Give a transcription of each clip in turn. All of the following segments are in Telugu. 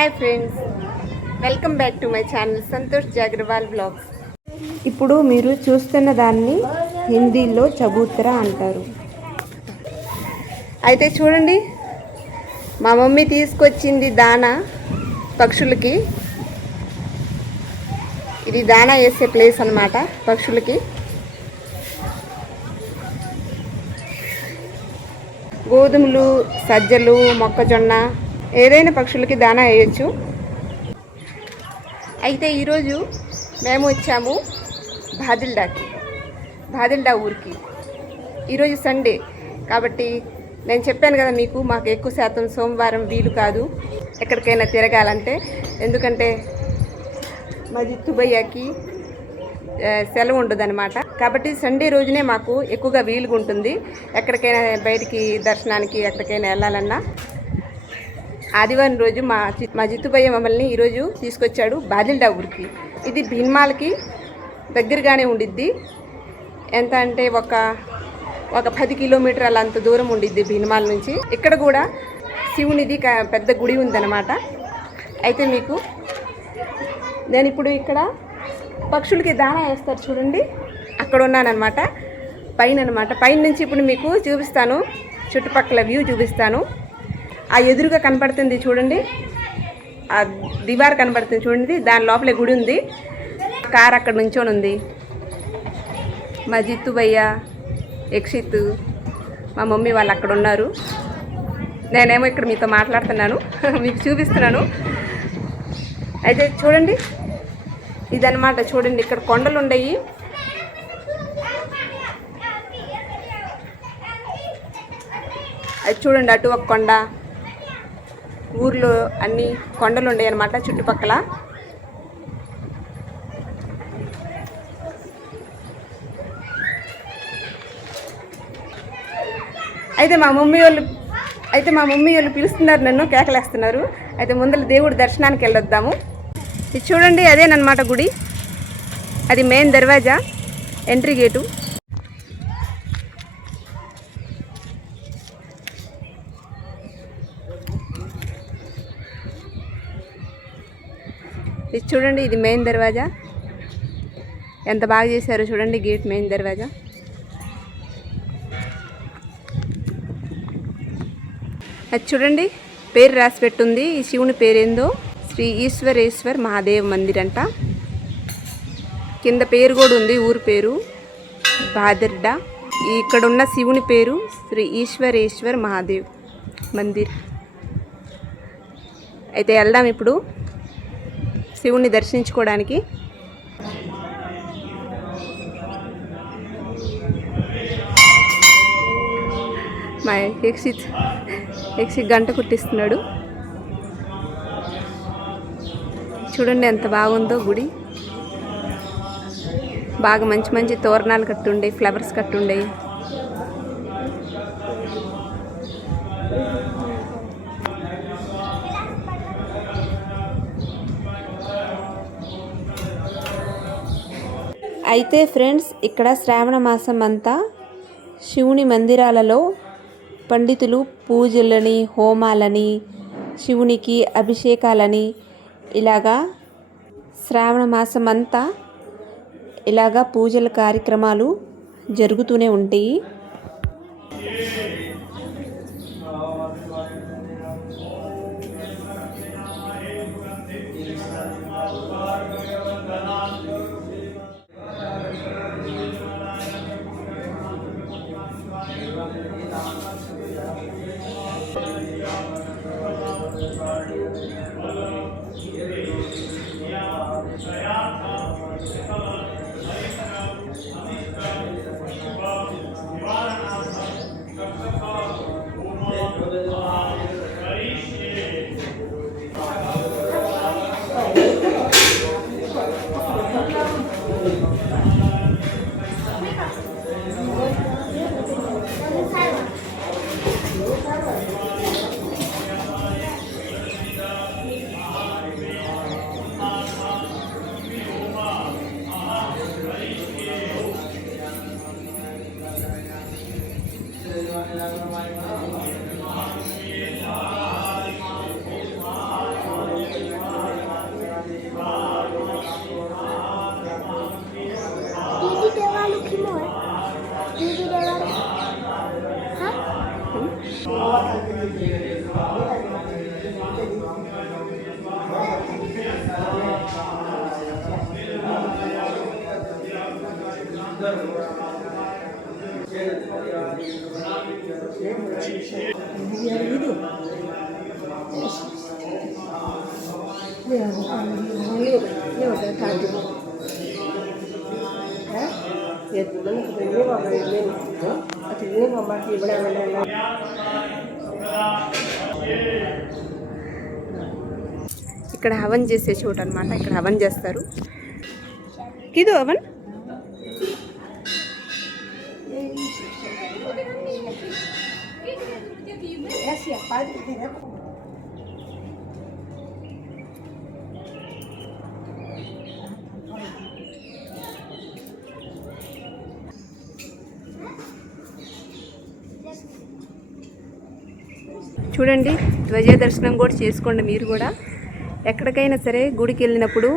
Hi friends, welcome back to my channel Santosh Jagrawal blogs. ఇప్పుడు మీరు చూస్తున్న దాన్ని హిందీలో చబూతరా అంటారు. అయితే చూడండి, మా మమ్మీ తీసుకొచ్చింది దానా పక్షులకి. ఇది దానా వేసే ప్లేస్ అన్నమాట పక్షులకి. గోధుమలు, సజ్జలు, మొక్కజొన్న ఏదైనా పక్షులకి దానా వేయచ్చు. అయితే ఈరోజు మేము వచ్చాము బాదిల్డా ఊరికి. ఈరోజు సండే కాబట్టి నేను చెప్పాను కదా మీకు, మాకు ఎక్కువ శాతం సోమవారం వీలు కాదు ఎక్కడికైనా తిరగాలంటే. ఎందుకంటే మా జిత్తు భయ్యకి సెలవు ఉండదు అనమాట. కాబట్టి సండే రోజునే మాకు ఎక్కువగా వీలుగా ఉంటుంది ఎక్కడికైనా బయటికి దర్శనానికి ఎక్కడికైనా వెళ్ళాలన్నా. ఆదివారం రోజు మా జిత్తుబయ్య మమ్మల్ని ఈరోజు తీసుకొచ్చాడు బాదిల్డా ఊరికి. ఇది భీన్మాల్కి దగ్గరగానే ఉండిద్ది. ఎంత అంటే ఒక 10 కిలోమీటర్ల అంత దూరం ఉండిద్ది భీన్మాల్ నుంచి. ఇక్కడ కూడా శివునిది పెద్ద గుడి ఉందన్నమాట. అయితే మీకు నేను ఇప్పుడు ఇక్కడ పక్షులకి దానా వేస్తారు చూడండి, అక్కడ ఉన్నానమాట, పైన నుంచి ఇప్పుడు మీకు చూపిస్తాను, చుట్టుపక్కల వ్యూ చూపిస్తాను. ఆ ఎదురుగా కనపడుతుంది చూడండి, ఆ దివార్ కనపడుతుంది చూడండి, దాని లోపలే గుడి ఉంది. కార్ అక్కడ నుంచొని ఉంది. మా జిత్తు భయ్య, యక్షిత్, మా మమ్మీ వాళ్ళు అక్కడ ఉన్నారు. నేనేమో ఇక్కడ మీతో మాట్లాడుతున్నాను, మీకు చూపిస్తున్నాను. అయితే చూడండి, ఇదన్నమాట. చూడండి, ఇక్కడ కొండలు ఉండయి. అది చూడండి, అటు ఒక కొండ, ఊర్లో అన్ని కొండలు ఉండయి అన్నమాట చుట్టుపక్కల. అయితే మా మమ్మీ వాళ్ళు పిలుస్తున్నారు, నన్ను కేకలేస్తున్నారు. అయితే ముందర దేవుడి దర్శనానికి వెళ్ళొద్దాము. ఇది చూడండి, అదేనమాట గుడి. అది మెయిన్ దర్వాజా, ఎంట్రీ గేటు. ఇది చూడండి, ఇది మెయిన్ దర్వాజా. ఎంత బాగా చేశారో చూడండి, గేట్ మెయిన్ దర్వాజా. అది చూడండి, పేరు రాసి పెట్టుంది. ఈ శివుని పేరేందో శ్రీ ఈశ్వరేశ్వర్ మహాదేవ్ మందిర్ అంట. కింద పేరు కూడా ఉంది, ఊరు పేరు బాదిల్డా. ఇక్కడ ఉన్న శివుని పేరు శ్రీ ఈశ్వరేశ్వర్ మహాదేవ్ మందిర్. అయితే వెళ్దాం ఇప్పుడు శివుని దర్శించుకోవడానికి. మా యక్షిత్ గంట కుట్టిస్తున్నాడు. చూడండి ఎంత బాగుందో గుడి. బాగా మంచి తోరణాలు కట్టుండే, ఫ్లవర్స్ కట్టుండే. అయితే ఫ్రెండ్స్, ఇక్కడ శ్రావణ మాసం అంతా శివుని మందిరాలలో పండితులు పూజలని, హోమాలని, శివునికి అభిషేకాలని, ఇలాగా శ్రావణ మాసం అంతా ఇలాగా పూజల కార్యక్రమాలు జరుగుతూనే ఉంటాయి. ఇక్కడ హవన్ చేసే చోటు అనమాట. ఇక్కడ హవన్ చేస్తారు. కిదు హవన్ చూడండి. ధ్వజ దర్శనం కూడా చేసుకోండి మీరు కూడా. ఎక్కడికైనా సరే గుడికి వెళ్ళినప్పుడు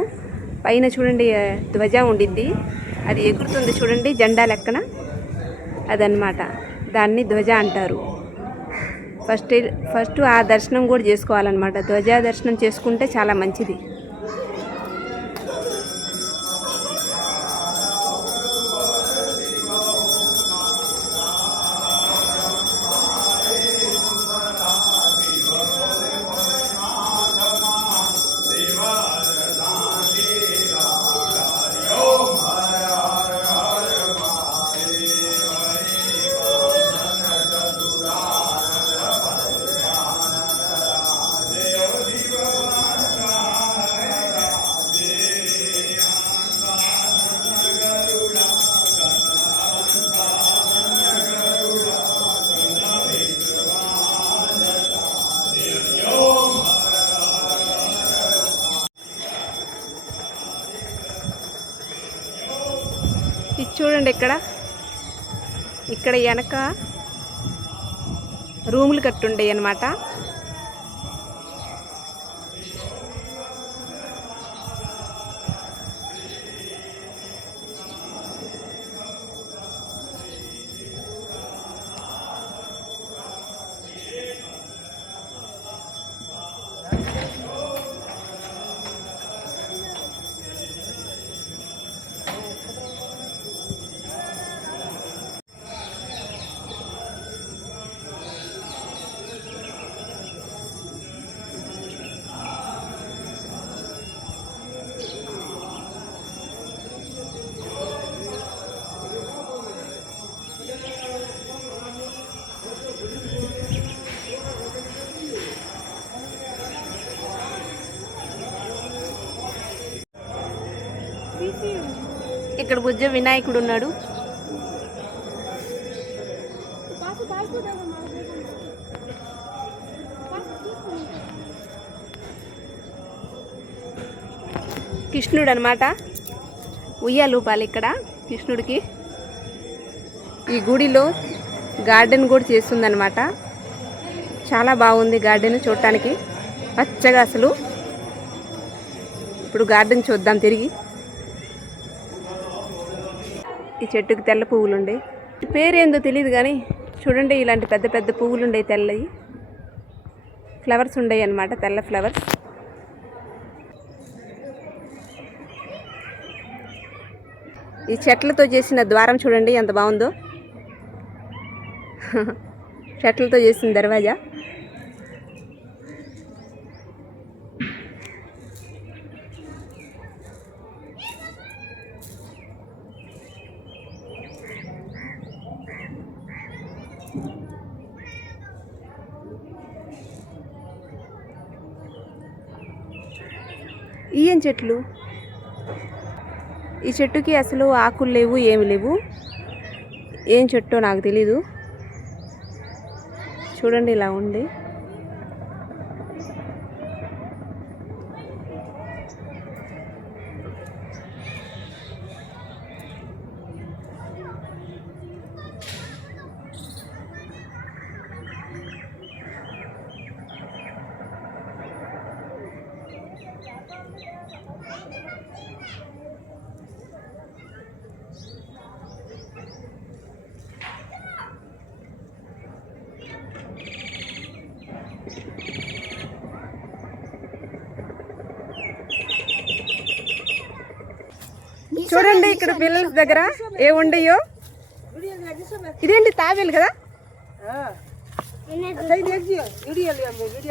పైన చూడండి ధ్వజ ఉండిద్ది, అది ఎగురుతుంది చూడండి జెండా లెక్కన, అదనమాట. దాన్ని ధ్వజ అంటారు. ఫస్ట్ ఆ దర్శనం కూడా చేసుకోవాలన్నమాట. ధ్వజ దర్శనం చేసుకుంటే చాలా మంచిది. ఇది చూడండి. ఇక్కడ వెనక రూములు కట్టుండే అన్నమాట. ఇక్కడ బుజ్జ వినాయకుడు ఉన్నాడు. కృష్ణుడు అనమాట. ఉయ్యాలూపాలి ఇక్కడ కృష్ణుడికి. ఈ గుడిలో గార్డెన్ కూడా చేస్తుందన్నమాట. చాలా బాగుంది గార్డెన్ చూడటానికి, పచ్చగా అసలు. ఇప్పుడు గార్డెన్ చూద్దాం తిరిగి. ఈ చెట్టుకి తెల్ల పువ్వులు ఉండే, పేరేందో తెలియదు కానీ చూడండి ఇలాంటి పెద్ద పెద్ద పువ్వులు ఉండే, తెల్లవి ఫ్లవర్స్ ఉండేవి అన్నమాట, తెల్ల ఫ్లవర్స్. ఈ చెట్లతో చేసిన ద్వారం చూడండి ఎంత బాగుందో. చెట్లతో చేసిన దర్వాజా. ఏం చెట్లు, ఈ చెట్టుకి అసలు ఆకులు లేవు, ఏమి లేవు. ఏం చెట్టో నాకు తెలీదు. చూడండి ఇలా ఉంది. చూడండి ఇక్కడ పిల్లల దగ్గర ఏ ఉండయో. ఇదేంటి తాబేలు కదా.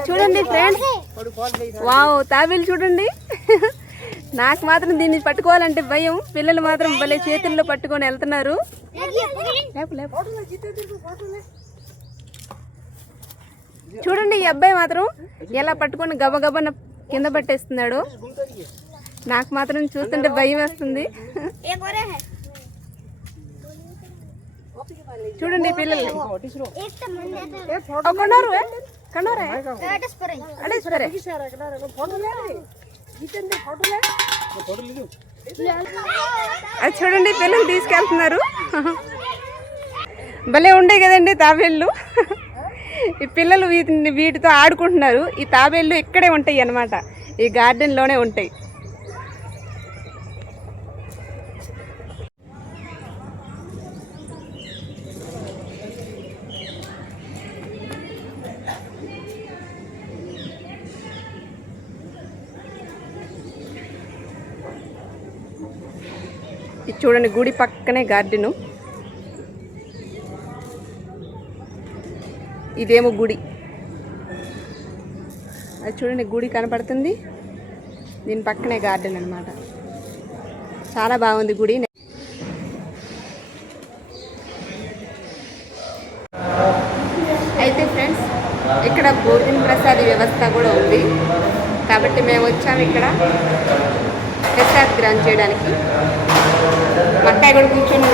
చూడండి ఫ్రెండ్స్, వావ్ తాబేలు చూడండి. నాకు మాత్రం దీన్ని పట్టుకోవాలంటే భయం. పిల్లలు మాత్రం భలే చేతుల్లో పట్టుకొని వెళ్తున్నారు. చూడండి ఈ అబ్బాయి మాత్రం ఎలా పట్టుకొని గబగబన కింద పట్టేస్తున్నాడు. నాకు మాత్రం చూస్తుంటే భయం వేస్తుంది. చూడండి పిల్లలు అది చూడండి పిల్లలు తీసుకెళ్తున్నారు. భలే ఉండే కదండి తాబేళ్ళు. ఈ పిల్లలు వీటితో ఆడుకుంటున్నారు. ఈ తాబేళ్ళు ఇక్కడే ఉంటాయి అన్నమాట, ఈ గార్డెన్లోనే ఉంటాయి. ఇది చూడండి గుడి పక్కనే గార్డెను. ఇదేమో గుడి. అది చూడండి గుడి కనపడుతుంది, దీని పక్కనే గార్డెన్ అన్నమాట. చాలా బాగుంది గుడి. అయితే ఫ్రెండ్స్ ఇక్కడ భోజన ప్రసాద వ్యవస్థ కూడా ఉంది. కాబట్టి మేము వచ్చాము ఇక్కడ ప్రసాద్ గ్రహం చేయడానికి. మక్కాయ కూడా కూర్చొని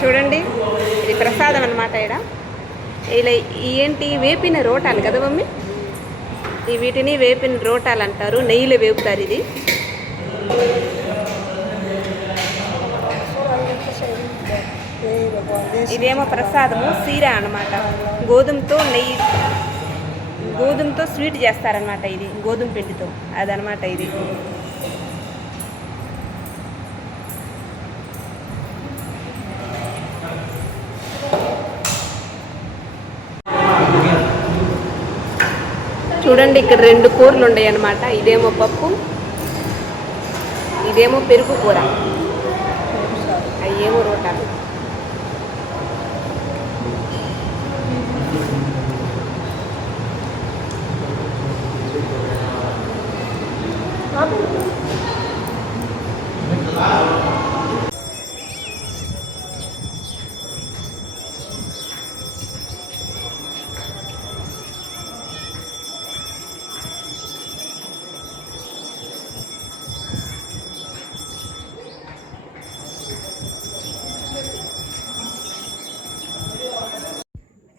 చూడండి ఇది ప్రసాదం అన్నమాట. ఇలా ఏంటి వేపిన రోటాలు కదా మమ్మీ, వీటిని వేపిన రోటాలు అంటారు. నెయ్యిలో వేపుతారు. ఇది ఇదేమో ప్రసాదము సీరా అన్నమాట. గోధుమతో స్వీట్ చేస్తారనమాట. ఇది గోధుమ పిండితో అదనమాట. ఇది చూడండి ఇక్కడ 2 కూరలు ఉన్నాయి అన్నమాట. ఇదేమో పప్పు, ఇదేమో పెరుగు కూర, అయ్యేమో రోటాలు.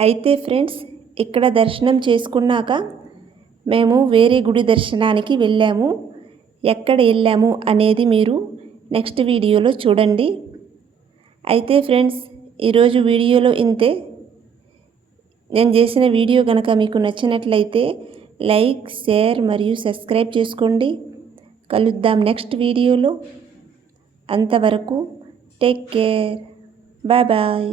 అయితే ఫ్రెండ్స్ ఇక్కడ దర్శనం చేసుకున్నాక మేము వేరే గుడి దర్శనానికి వెళ్ళాము. ఎక్కడ వెళ్ళాము అనేది మీరు నెక్స్ట్ వీడియోలో చూడండి. అయితే ఫ్రెండ్స్ ఈరోజు వీడియోలో ఇంతే. నేను చేసిన వీడియో కనుక మీకు నచ్చినట్లయితే లైక్, షేర్ మరియు సబ్స్క్రైబ్ చేసుకోండి. కలుద్దాం నెక్స్ట్ వీడియోలో. అంతవరకు టేక్ కేర్. Bye bye.